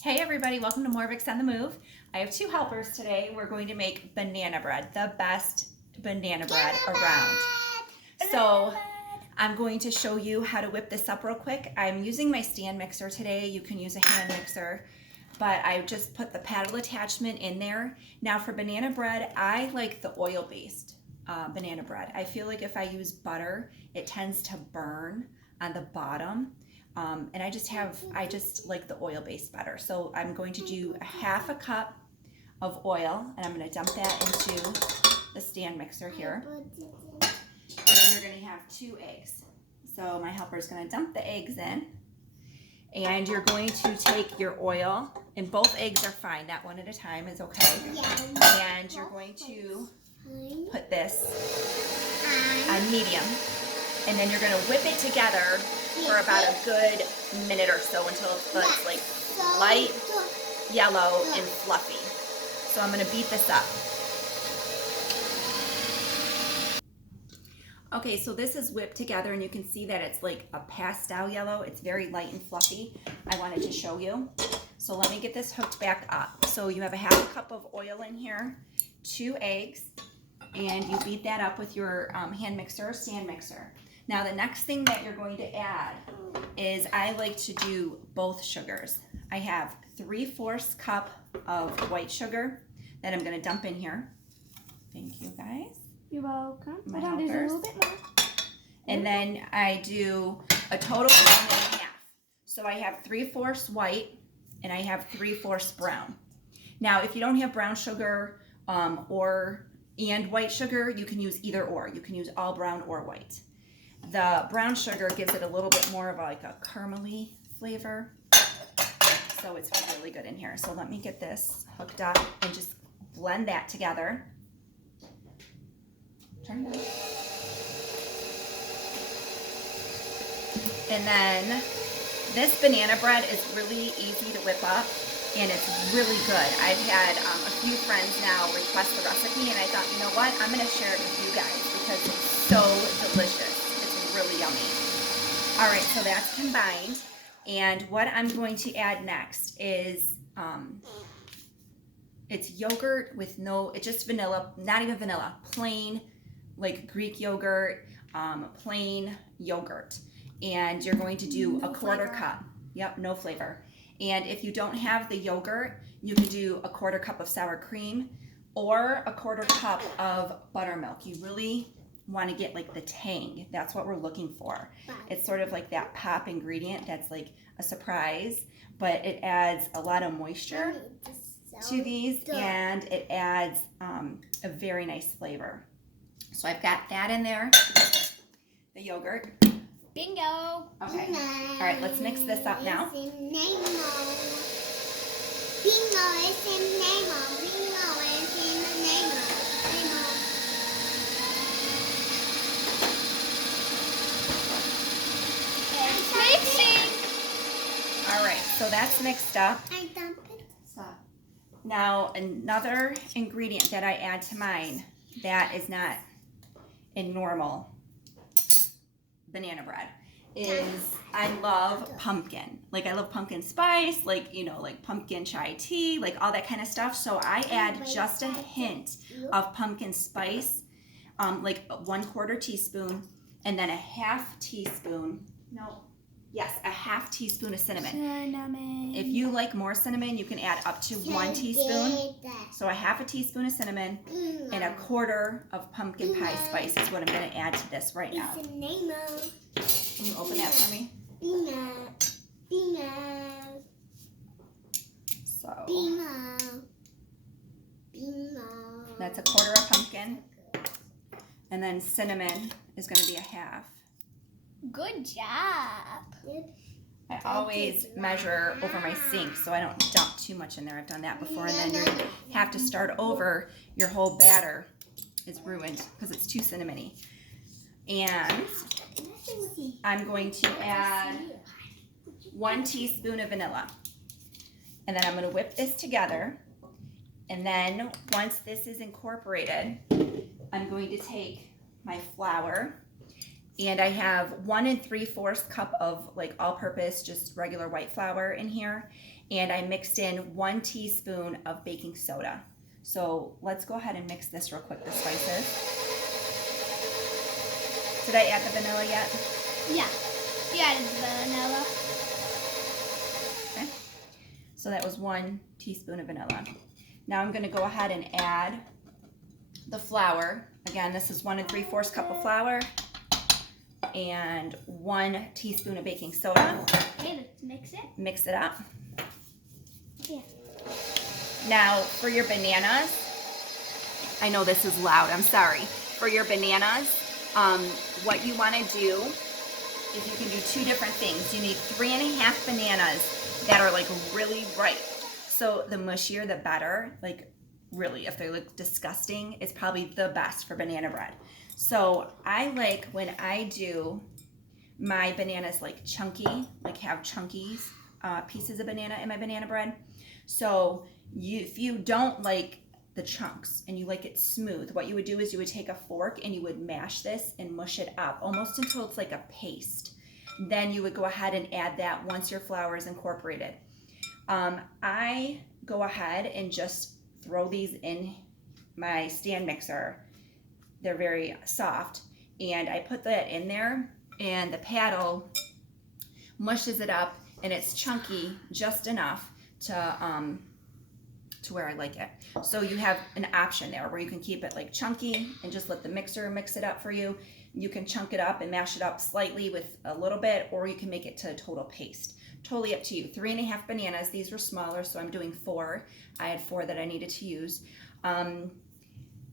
Hey everybody, welcome to Morvix on the Move. I have two helpers today. We're going to make banana bread, the best banana bread around. So I'm going to show you how to whip this up real quick. I'm using my stand mixer today. You can use a hand mixer, but I just put the paddle attachment in there. Now for banana bread, I like the oil-based banana bread. I feel like if I use butter, it tends to burn on the bottom. And I just like the oil-based better. So I'm going to do a half a cup of oil, and I'm going to dump that into the stand mixer here. And then you're going to have 2 eggs. So my helper is going to dump the eggs in, and you're going to take your oil, and both eggs are fine. That one at a time is okay. And you're going to put this on medium, and then you're going to whip it together for about a good minute or so until it's like light yellow and fluffy. So I'm going to beat this up. Okay, so this is whipped together, and you can see that it's like a pastel yellow. It's very light and fluffy. I wanted to show you. So let me get this hooked back up. So you have a half a cup of oil in here, 2 eggs, and you beat that up with your hand mixer or stand mixer. Now the next thing that you're going to add is I like to do both sugars. I have 3/4 cup of white sugar that I'm going to dump in here. Thank you guys. You're welcome. My Hold on, there's a little bit more. And then I do a total of 1 1/2. So I have 3/4 white and I have 3/4 brown. Now if you don't have brown sugar and white sugar, you can use either or. You can use all brown or white. The brown sugar gives it a little bit more of like a caramely flavor. So it's really good in here. So let me get this hooked up and just blend that together. Turn it on. And then this banana bread is really easy to whip up, and it's really good. I've had a few friends now request the recipe, and I thought, you know what, I'm going to share it with you guys because it's so delicious. Really yummy. All right, so that's combined, and what I'm going to add next is it's yogurt with it's just vanilla, not even vanilla, plain like Greek yogurt, plain yogurt, and you're going to do a 1/4 cup. Yep, no flavor. And if you don't have the yogurt, you can do a 1/4 cup of sour cream or a 1/4 cup of buttermilk. You really want to get like the tang. That's what we're looking for. It's sort of like that pop ingredient that's like a surprise, but it adds a lot of moisture to these, and it adds a very nice flavor. So I've got that in there, the yogurt. Bingo. Okay. All right, let's mix this up now. All right, so that's mixed up. Stop. Now, another ingredient that I add to mine that is not in normal banana bread is I love pumpkin. Like I love pumpkin spice, like, you know, like pumpkin chai tea, like all that kind of stuff. So I add just a hint of pumpkin spice, like 1/4 teaspoon, and then a half teaspoon, a half teaspoon of cinnamon. If you like more cinnamon, you can add up to 1 teaspoon. So a half a teaspoon of cinnamon and a 1/4 of pumpkin pie spice is what I'm going to add to this right now. Can you open that for me? So that's a 1/4 of pumpkin. And then cinnamon is going to be a half. Good job. I always measure over my sink so I don't dump too much in there. I've done that before, and then you have to start over. Your whole batter is ruined because it's too cinnamony. And I'm going to add 1 teaspoon of vanilla. And then I'm going to whip this together. And then once this is incorporated, I'm going to take my flour, and I have 1 3/4 cup of like all-purpose, just regular white flour in here, and I mixed in 1 teaspoon of baking soda. So let's go ahead and mix this real quick, the spices. Did I add the vanilla yet? Yeah. You added the vanilla. Okay. So that was 1 teaspoon of vanilla. Now I'm going to go ahead and add the flour. Again, this is 1 3/4 cup of flour and 1 teaspoon of baking soda. Okay, let's mix it. Mix it up. Yeah. Now for your bananas, I know this is loud, I'm sorry. For your bananas, what you want to do is you can do 2 different things. You need 3 1/2 bananas that are like really ripe. So the mushier, the better. Like really, if they look disgusting, it's probably the best for banana bread. So I like when I do my bananas like chunky, like have chunky pieces of banana in my banana bread. So if you don't like the chunks and you like it smooth, what you would do is you would take a fork and you would mash this and mush it up almost until it's like a paste. Then you would go ahead and add that once your flour is incorporated. I go ahead and just throw these in my stand mixer. They're very soft, and I put that in there, and the paddle mushes it up, and it's chunky just enough to where I like it. So you have an option there where you can keep it like chunky and just let the mixer mix it up for you. You can chunk it up and mash it up slightly with a little bit, or you can make it to a total paste. Totally up to you. 3 1/2 bananas. These were smaller, so I'm doing 4. I had 4 that I needed to use. And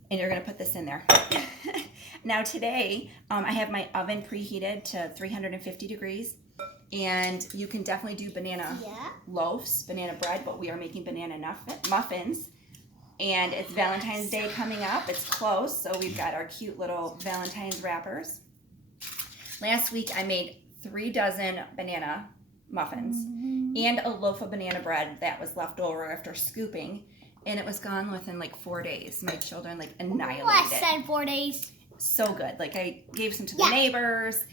you're going to put this in there. Now today, I have my oven preheated to 350 degrees. And you can definitely do banana loaves, banana bread, but we are making banana muffins. And it's Valentine's Day coming up. It's close, so we've got our cute little Valentine's wrappers. Last week, I made 3 dozen banana muffins and a loaf of banana bread that was left over after scooping, and it was gone within like 4 days. My children like annihilated Less it. than 4 days. So good. Like I gave some to the neighbors.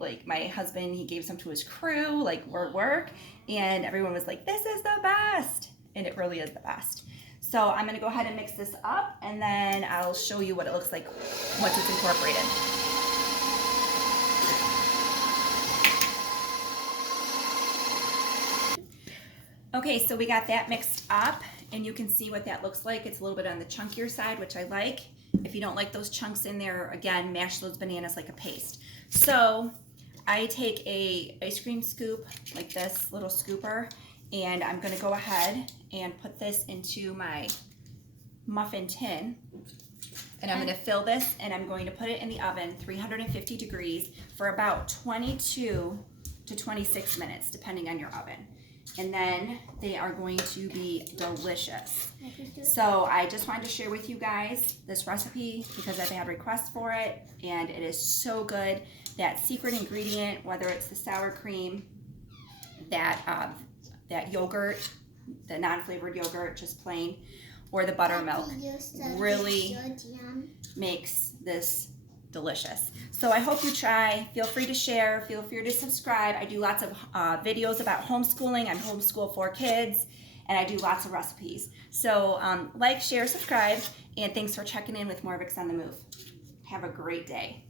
Like my husband, he gave some to his crew, like work, and everyone was like, "This is the best," and it really is the best. So I'm gonna go ahead and mix this up, and then I'll show you what it looks like once it's incorporated. Okay, so we got that mixed up, and you can see what that looks like. It's a little bit on the chunkier side, which I like. If you don't like those chunks in there, again, mash those bananas like a paste. So I take a ice cream scoop, like this little scooper, and I'm gonna go ahead and put this into my muffin tin. And I'm gonna fill this, and I'm going to put it in the oven, 350 degrees, for about 22 to 26 minutes, depending on your oven. And then they are going to be delicious. So I just wanted to share with you guys this recipe because I've had requests for it, and it is so good. That secret ingredient, whether it's the sour cream, that yogurt, the non-flavored yogurt, just plain, or the buttermilk, really makes this delicious. So I hope you try. Feel free to share. Feel free to subscribe. I do lots of videos about homeschooling. I'm homeschool for kids, and I do lots of recipes. So like, share, subscribe, and thanks for checking in with Morvix on the Move. Have a great day.